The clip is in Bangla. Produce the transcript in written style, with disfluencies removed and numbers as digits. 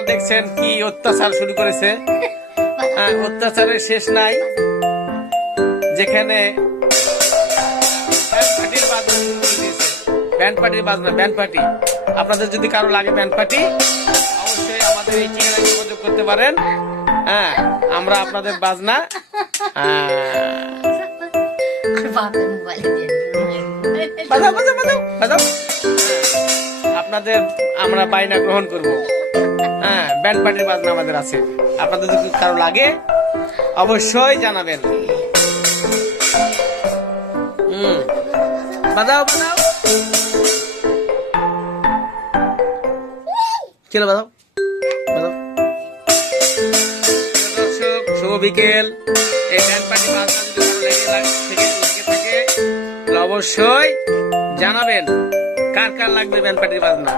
আপনারা দেখছেন কি অত্যাচার শুরু করেছে। অত্যাচারের শেষ নাই। যেখানে ব্যান্ড পার্টির বাজনা, ব্যান্ড পার্টি। আপনাদের যদি কারো লাগে ব্যান্ড পার্টি, অবশ্যই আমাদের এই ঠিকানায় যোগাযোগ করতে পারেন। হ্যাঁ, আমরা আপনাদের বাজনা আপনাদের আমরা বায়না গ্রহণ করব। হ্যাঁ, ব্যান্ড পার্টির বাজনা আমাদের আছে। আপনাদের যদি কারো লাগে অবশ্যই জানাবেন। বাজাও বাজাও, চলো বাজাও বাজাও। দর্শক, শুভ বিকেল। এই ব্যান্ড পার্টি বাজনা যদি ভালো লেগে থাকে তাহলে অবশ্যই জানাবেন কার কার লাগবে ব্যান্ড পার্টির বাজনা।